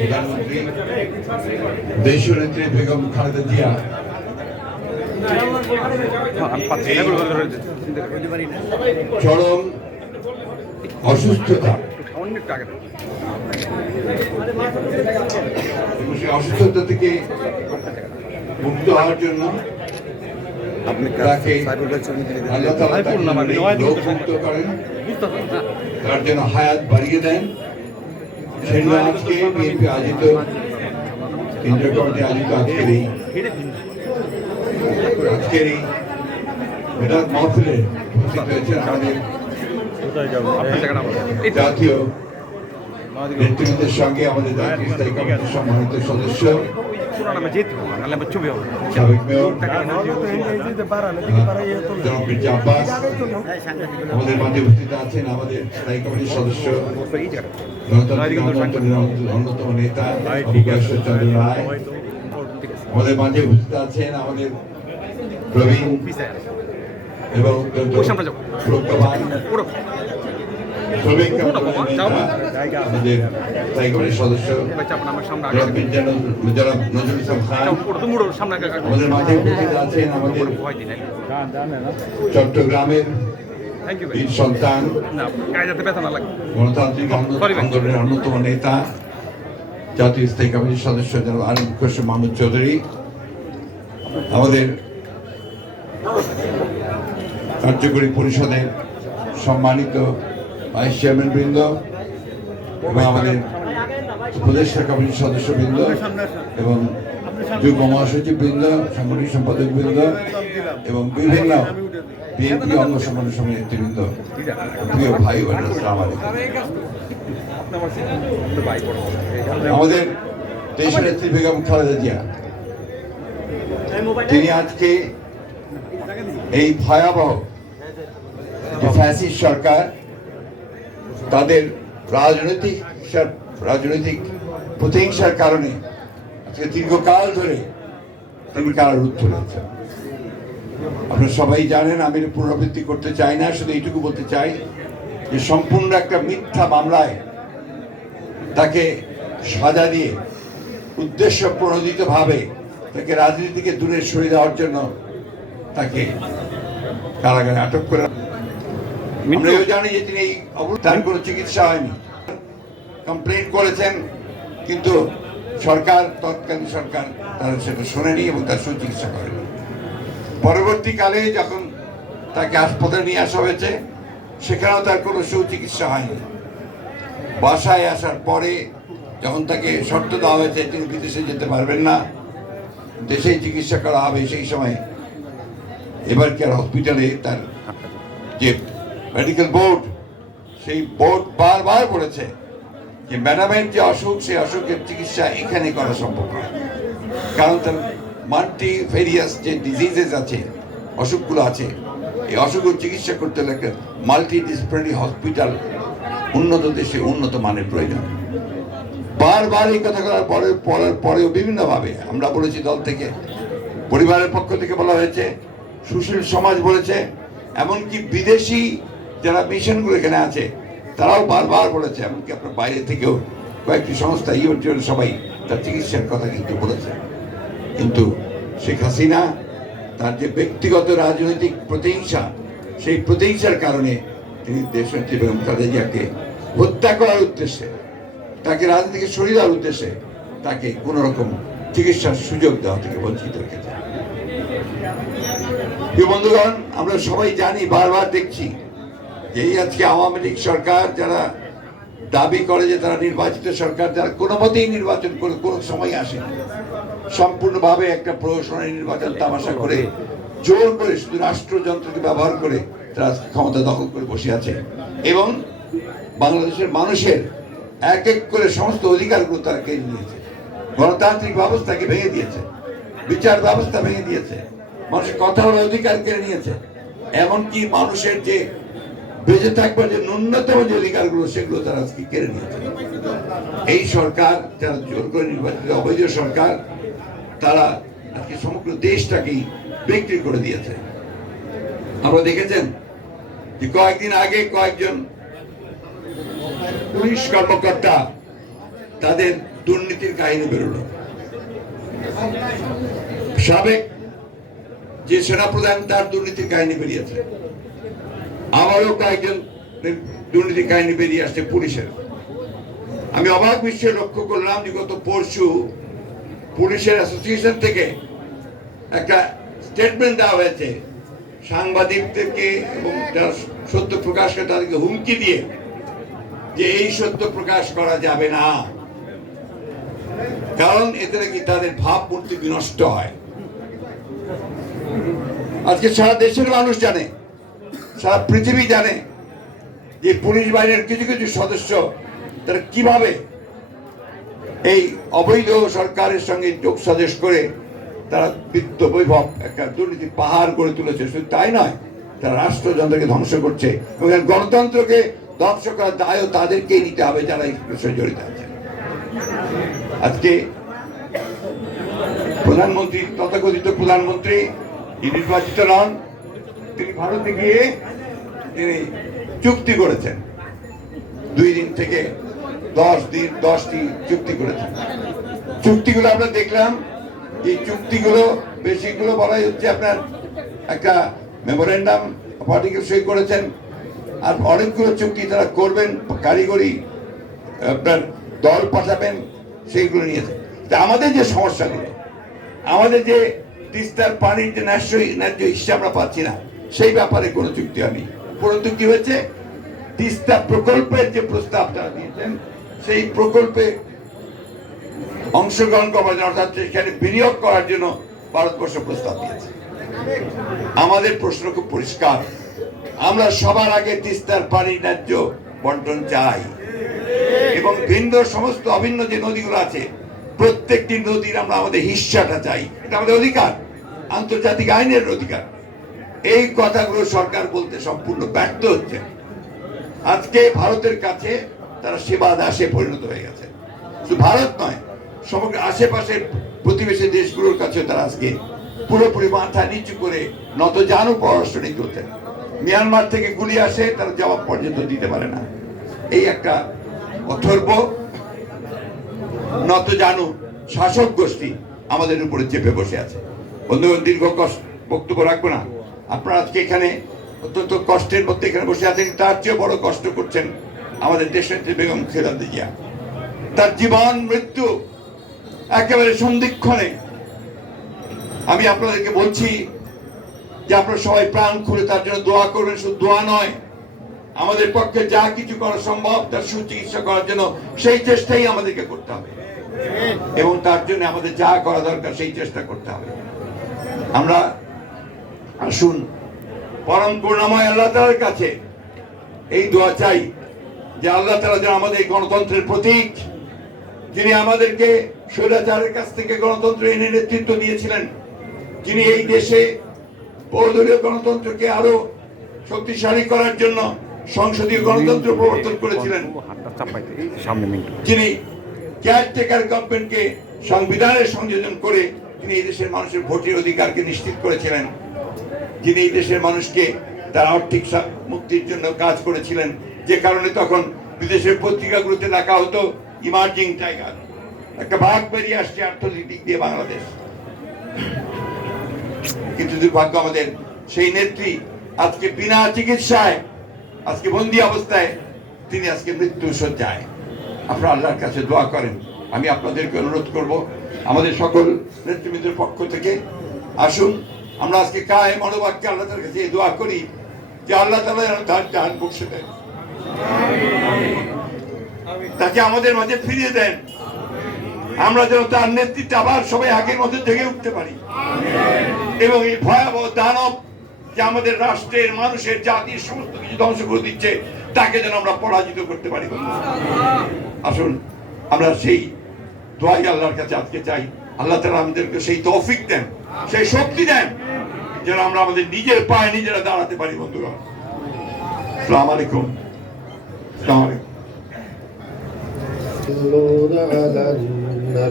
প্রধানমন্ত্রী দেশীয় নেত্রী বেগম খালেদা জিয়া চরম অসুস্থতা, অসুস্থতা থেকে মুক্ত হওয়ার জন্য তাকে আল্লাহ তাআলা মুক্ত করেন, তার জন্য হায়াত বাড়িয়ে দেন। সেই জন্য আজকে বিএনপি আয়োজিত কেন্দ্রীয় কমিটি আয়োজিত আজকের এই মহফিলে উপস্থিত হয়েছে আমাদের জাতীয় নেতৃত্বের সঙ্গে আমাদের জাতীয় স্থায়ী কমিটির সম্মানিত সদস্য সাবেক মেয়র জনাব মির্জা আব্বাস, আমাদের মাঝে উপস্থিত আছেন আমাদের স্থায়ী কমিটির সদস্য গণতান্ত্রিক অন্যতম নেতা ঈশ্বরচন্দ্র রায়, আমাদের মাঝে উপস্থিত আছেন আমাদের প্রবীণ এবং প্রজ্ঞাবান শ্রমিক আমাদের স্থায়ী কমিটির সদস্য জনাব নজরুল ইসলাম খান, আমাদের মাঝে উপস্থিত আছেন আমাদের চট্টগ্রামের বীর সন্তান গণতান্ত্রিক আন্দোলনের অন্যতম নেতা জাতীয় স্থায়ী কমিটির সদস্য জনাব আরিফ খসরু মাহমুদ চৌধুরী, আমাদের কার্যকরী পরিষদের সম্মানিত ভাইস চেয়ারম্যান বৃন্দ এবং আমাদের উপদেষ্টা কমিটির সদস্যবৃন্দ এবং যুগ্ম মহাসচিব বৃন্দ, সাংগঠনিক সম্পাদক বৃন্দ এবং বিভিন্ন বিএনপি অঙ্গ সংগঠন নেতৃবৃন্দ, প্রিয় ভাই বোনেরা, আসসালামু আলাইকুম। আমাদের দেশের নেত্রী বেগম খালেদা জিয়া তিনি আজকে এই ভয়াবহ ফ্যাসিস্ট সরকার তাদের রাজনৈতিক প্রতিহিংসার কারণে আজকে দীর্ঘকাল ধরে তিনি কারারুদ্ধ রয়েছেন। আপনারা সবাই জানেন, আমি পুনরাবৃত্তি করতে চাই না, শুধু এইটুকু বলতে চাই যে সম্পূর্ণ একটা মিথ্যা মামলায় তাকে সাজা দিয়ে উদ্দেশ্য প্রণোদিতভাবে তাকে রাজনীতি থেকে দূরে সরিয়ে দেওয়ার জন্য তাকে কারাগারে আটক করে। আমরাও জানি যে তিনি এই তার কোনো চিকিৎসা হয়নি, কমপ্লেন করেছেন, কিন্তু তৎকালীন সরকার তারা সেটা শোনেনি এবং তার সুচিকিৎসা করেনি। পরবর্তীকালে যখন তাকে হাসপাতালে নিয়ে আসা হয়েছে, সেখানেও তার কোনো সুচিকিৎসা হয়নি। বাসায় আসার পরে যখন তাকে শর্ত দেওয়া হয়েছে তিনি বিদেশে যেতে পারবেন না, দেশেই চিকিৎসা করা হবে, সেই সময় এবার কেয়ার হসপিটালে তার যে মেডিকেল বোর্ড, সেই বোর্ড বারবার বলেছে যে ম্যাডামের যে অসুখ, সেই অসুখের চিকিৎসা এখানে করা সম্ভব নয়, কারণ তার মাল্টিভেরিয়াস যে ডিজিজেস আছে, অসুখগুলো আছে, এই অসুখের চিকিৎসা করতে হলে একটা মাল্টিডিসিপ্লিনারি হসপিটাল উন্নত দেশে উন্নত মানের প্রয়োজন। বারবার এই কথা বলার পরেও বিভিন্নভাবে আমরা বলেছি, দল থেকে, পরিবারের পক্ষ থেকে বলা হয়েছে, সুশীল সমাজ বলেছে, এমনকি বিদেশি যারা মিশনগুলো এখানে আছে তারাও বারবার বলেছে, এমনকি আপনার বাইরে থেকেও কয়েকটি সংস্থা ইউটিউব সবাই তার চিকিৎসার কথা কিন্তু বলেছে। কিন্তু শেখ হাসিনা তার যে ব্যক্তিগত রাজনৈতিক প্রতিহিংসা, সেই প্রতিহিংসার কারণে তিনি দেশনেত্রী বেগম খালেদা জিয়াকে হত্যা করার উদ্দেশ্যে, তাকে রাজনীতি থেকে সরিয়ে দেওয়ার উদ্দেশ্যে তাকে কোন রকম চিকিৎসার সুযোগ দেওয়া থেকে বঞ্চিত রেখেছে। বন্ধুগণ, আমরা সবাই জানি, বারবার দেখছি যে এই আজকে আওয়ামী লীগ সরকার যারা দাবি করে যে তারা নির্বাচিত সরকার, যারা কোনো মতেই নির্বাচন করে কোনো সময় আসেনি, সম্পূর্ণভাবে একটা প্রহসনের নির্বাচন তামাশা করে জোর করে শুধু রাষ্ট্রযন্ত্রকে ব্যবহার করে তারা ক্ষমতা দখল করে বসে আছে এবং বাংলাদেশের মানুষের এক এক করে সমস্ত অধিকারগুলো তারা কেড়ে নিয়েছে। গণতান্ত্রিক ব্যবস্থাকে ভেঙে দিয়েছে, বিচার ব্যবস্থা ভেঙে দিয়েছে, মানুষের কথা বলার অধিকার কেড়ে নিয়েছে, এমনকি মানুষের যে বেঁচে থাকবার যে ন্যূনতম যে অধিকারগুলো সেগুলো তারা আজকে কেড়ে নিয়েছে। এই সরকার যারা জোর করে নির্বাচিত অবৈধ সরকার, তারা আজকে সমগ্র দেশটাকেই বিক্রি করে দিয়েছে। আমরা দেখেছেন যে কয়েকদিন আগে কয়েকজন পুলিশ কর্মকর্তা তাদের দুর্নীতির কাহিনী বেরোলো। সাবেক যে সেনাপ্রধান তার দুর্নীতির কাহিনী বেরিয়েছে, আবারও কয়েকজন দুর্নীতির কাহিনী বেরিয়ে আসছে পুলিশের। আমি অবাক বিশ্বে লক্ষ্য করলাম যে গত পরশু পুলিশের অ্যাসোসিয়েশন থেকে একটা স্টেটমেন্ট দেওয়া হয়েছে সাংবাদিকদেরকে এবং সত্য প্রকাশকে তাদেরকে হুমকি দিয়ে যে এই সত্য প্রকাশ করা যাবে না, কারণ এতে নাকি তাদের ভাবমূর্তি বিনষ্ট হয়। আজকে সারা দেশের মানুষ জানে, সারা পৃথিবী জানে যে পুলিশ বাহিনীর কিছু কিছু সদস্য তারা কিভাবে এই অবৈধ সরকারের সঙ্গে যোগ সাজেশ করে তারা বিত্ত বৈভব একটা দুর্নীতি পাহাড় গড়ে তুলেছে। শুধু তাই নয়, তারা রাষ্ট্রযন্ত্রকে ধ্বংস করছে এবং গণতন্ত্রকে ধ্বংস করার দায়ও তাদেরকেই নিতে হবে যারা এই বিষয়ে জড়িত আছে। আজকে প্রধানমন্ত্রী, তথাকথিত প্রধানমন্ত্রী নির্বাচিত নন, তিনি ভারতে গিয়ে তিনি চুক্তি করেছেন, 2 দিন থেকে 10টি চুক্তি করেছেন। চুক্তিগুলো আমরা দেখলাম, এই চুক্তিগুলো বেশিগুলো বলাই হচ্ছে আপনার একটা মেমোরেন্ডাম অফ আর্টিকেল সই করেছেন, আর অনেকগুলো চুক্তি তারা করবেন, কারিগরি আপনার দল পাঠাবেন, সেইগুলো নিয়েছে। আমাদের যে সমস্যাগুলো, আমাদের যে তিস্তার পানির যে ন্যায্য হিসেবে আমরা পাচ্ছি না, সেই ব্যাপারে কোনো চুক্তি হয়নি। পরন্তু কি হয়েছে, তিস্তা প্রকল্পের যে প্রস্তাব তারা দিয়েছেন, সেই প্রকল্পে অংশগ্রহণ করার জন্য, অর্থাৎ সেখানে বিনিয়োগ করার জন্য ভারতবর্ষ প্রস্তাব দিয়েছে। আমাদের প্রশ্ন খুব পরিষ্কার, আমরা সবার আগে তিস্তার পানির ন্যায্য বন্টন চাই এবং ভিন্ন সমস্ত অভিন্ন যে নদীগুলো আছে প্রত্যেকটি নদীর আমরা আমাদের হিস্সাটা চাই। এটা আমাদের অধিকার, আন্তর্জাতিক আইনের অধিকার। এই কথাগুলো সরকার বলতে সম্পূর্ণ ব্যর্থ হচ্ছে। আজকে ভারতের কাছে তারা সেবা দাসে পরিণত হয়ে গেছে। শুধু ভারত নয়, সমগ্র আশেপাশের প্রতিবেশী দেশগুলোর কাছে তারা আজকে পুরোপুরি মাথা নিচু করে নতজানু পররাষ্ট্র নীতি হচ্ছেন। মিয়ানমার থেকে গুলি আসে, তারা জবাব পর্যন্ত দিতে পারে না। এই একটা অথর্ব নতজানু শাসক গোষ্ঠী আমাদের উপরে চেপে বসে আছে। বন্ধুগণ, দীর্ঘ বক্তব্য রাখবো না। আপনারা আজকে এখানে অত্যন্ত কষ্টের মধ্যে এখানে বসে আছেন, তার চেয়ে বড় কষ্ট করছেন আমাদের দেশনেত্রী বেগম খালেদা জিয়া। তার জীবন মৃত্যু একেবারে সন্ধিক্ষণে। আমি আপনাদেরকে বলছি যে আপনারা সবাই প্রাণ খুলে তার জন্য দোয়া করবেন। শুধু দোয়া নয়, আমাদের পক্ষে যা কিছু করা সম্ভব তার সুচিকিৎসা করার জন্য সেই চেষ্টাই আমাদেরকে করতে হবে এবং তার জন্য আমাদের যা করা দরকার সেই চেষ্টা করতে হবে। আমরা আসুন পরম করুণাময় আল্লাহ তাআলার কাছে এই দোয়া চাই যে আল্লাহ তাআলা যেন আমাদের গণতন্ত্রের প্রতীক, যিনি আমাদেরকে স্বৈরাচারের কাছ থেকে গণতন্ত্র এনে নেতৃত্ব দিয়েছিলেন, যিনি এই দেশে বহুদলীয় গণতন্ত্রকে আরো শক্তিশালী করার জন্য সংসদীয় গণতন্ত্র প্রবর্তন করেছিলেন, যিনি কেয়ারটেকার গভর্নমেন্টকে সংবিধানের সংযোজন করে তিনি এই দেশের মানুষের ভোটের অধিকারকে নিশ্চিত করেছিলেন, যিনি এই দেশের মানুষকে তার আর্থিক মুক্তির জন্য কাজ করেছিলেন, যে কারণে তখন বিদেশের পত্রিকাগুলোতে দেখা হতো ইমার্জিং টাইগার, একটা ভাগ বেরিয়ে আসছে অর্থনৈতিক দিক দিয়ে বাংলাদেশ। কিন্তু দুর্ভাগ্য আমাদের সেই নেত্রী আজকে বিনা চিকিৎসায়, আজকে বন্দি অবস্থায় তিনি আজকে মৃত্যু শয্যায়। আপনারা আল্লাহর কাছে দোয়া করেন। আমি আপনাদেরকে অনুরোধ করব, আমাদের সকল নেতৃবৃন্দের পক্ষ থেকে আসুন আমরা আজকে কায়ে মনোবাক্যে আল্লাহ তাআলার কাছে দোয়া করি যে আল্লাহ তাআলা যেন তার জান বখশে দেন, তাকে আমাদের মাঝে ফিরিয়ে দেন, আমরা যেন তার নেতৃত্বে আবার সবাই আগের মতো জেগে উঠতে পারি এবং এই ভয়াবহ দানব যে আমাদের রাষ্ট্রের, মানুষের, জাতির সমস্ত কিছু ধ্বংস করে দিচ্ছে তাকে যেন আমরা পরাজিত করতে পারি। আসুন আমরা সেই দোয়াই আল্লাহর কাছে আজকে চাই, আল্লাহ তাআলা আমাদেরকে সেই তৌফিক দেন, সেই শক্তি দেন যেন আমরা আমাদের নিজের পায়ে নিজেরা দাঁড়াতে পারি। বন্ধুগণ, আসসালামু আলাইকুম। আসসালামু আলাইকুম।